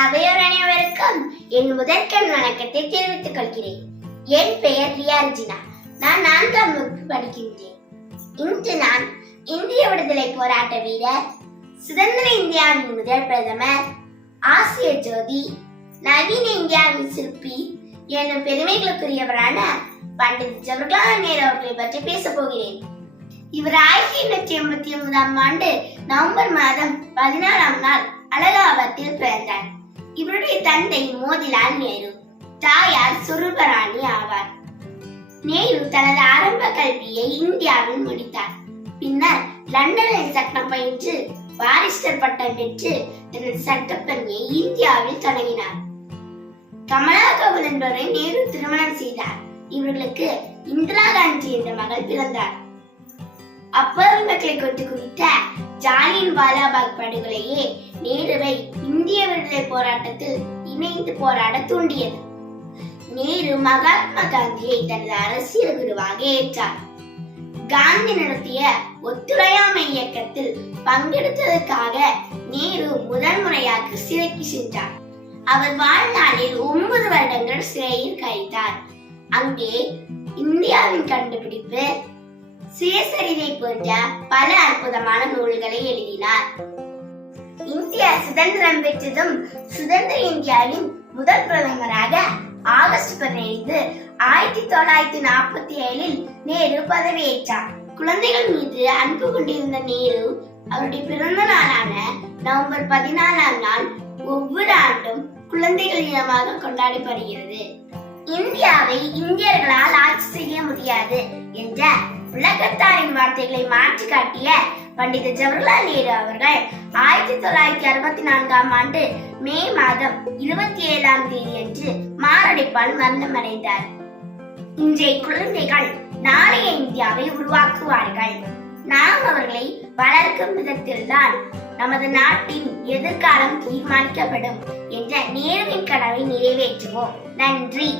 அவையோர் அனைவருக்கும் என் முதற்கண் வணக்கத்தை தெரிவித்துக் கொள்கிறேன். என் பெயர் ரியார்ஜினா நான் நான்காம் வகுப்பு படிக்கின்றேன். இன்று நான் இந்திய விடுதலை போராட்ட வீரர் சுதந்திர இந்தியாவின் முதல் பிரதமர் ஆசிய ஜோதி நவீன இந்தியாவின் சிற்பி எனும் பெருமைகளுக்குரியவரான பண்டித் ஜவஹர்லால் நேரு அவர்களை பற்றி பேசப் போகிறேன். இவர் ஆயிரத்தி எண்ணூற்றி எண்பத்தி ஒன்பதாம் ஆண்டு நவம்பர் மாதம் பதினாறாம் நாள் அலகாபாத்தில் பிறந்தார். இவருடைய தந்தை மோதிலால் நேரு தாயார் சுருபராணி ஆவார். நேரு தனது ஆரம்ப கல்வியை இந்தியாவில் முடித்தார். பின்னர் லண்டனில் சட்டம் பயின்று பாரிஸ்டர் பட்டம் பெற்று தனது சட்டப்பணியை இந்தியாவில் தொடங்கினார். கமலா கவுல் என்பவரை நேரு திருமணம் செய்தார். இவர்களுக்கு இந்திரா காந்தி என்ற மகள் பிறந்தார். அப்பறம் மக்களை கொண்டு குறித்த ஜாலியன் வாலாபாக் படுகொலையே நேருவை இந்திய விடுதலை போராட்டத்தில் இணைந்து போராட தூண்டியது. நேரு மகாத்மா காந்தியை தனது அரசியல் குருவாக ஏற்றார். காந்தி நடத்திய ஒத்துழையாமை இயக்கத்தில் பங்கெடுத்ததற்காக நேரு முதன்முறையாக சிறைக்கு சென்றார். அவர் வாழ்நாளில் ஒன்பது வருடங்கள் சிறையில் கழித்தார். அங்கே இந்தியாவின் கண்டுபிடிப்பு சுயசரிதை போன்ற பல அற்புதமான நூல்களை எழுதினார். இந்தியா சுதந்திரம் பெற்றதும் சுதந்திர இந்தியாவின் முதல் பிரதமராக ஆகஸ்ட் பதினைந்து ஆயிரத்தி தொள்ளாயிரத்தி நாற்பத்தி ஏழில் நேரு பதவியேற்றார். குழந்தைகள் மீது அன்பு கொண்டிருந்த நேரு அவருடைய பிறந்த நாளான நவம்பர் பதினாலாம் நாள் ஒவ்வொரு ஆண்டும் குழந்தைகள் தினமாக கொண்டாடப்படுகிறது. இந்தியாவை இந்தியர்களால் ஆட்சி செய்ய முடியாது என்ற உலகத்தாரின் வார்த்தைகளை மாற்றி காட்டிய பண்டித ஜவஹர்லால் நேரு அவர்கள் ஆயிரத்தி தொள்ளாயிரத்தி அறுபத்தி நான்காம் ஆண்டு மே மாதம் இருபத்தி ஏழாம் தேதி அன்று மாரடைப்பால் மரணமடைந்தார். இன்றைய குழந்தைகள் நாளைய இந்தியாவை உருவாக்குவார்கள். நாம் அவர்களை வளர்க்கும் விதத்தில்தான் நமது நாட்டின் எதிர்காலம் தீர்மானிக்கப்படும் என்ற நேருவின் கனவை நிறைவேற்றுவோம். நன்றி.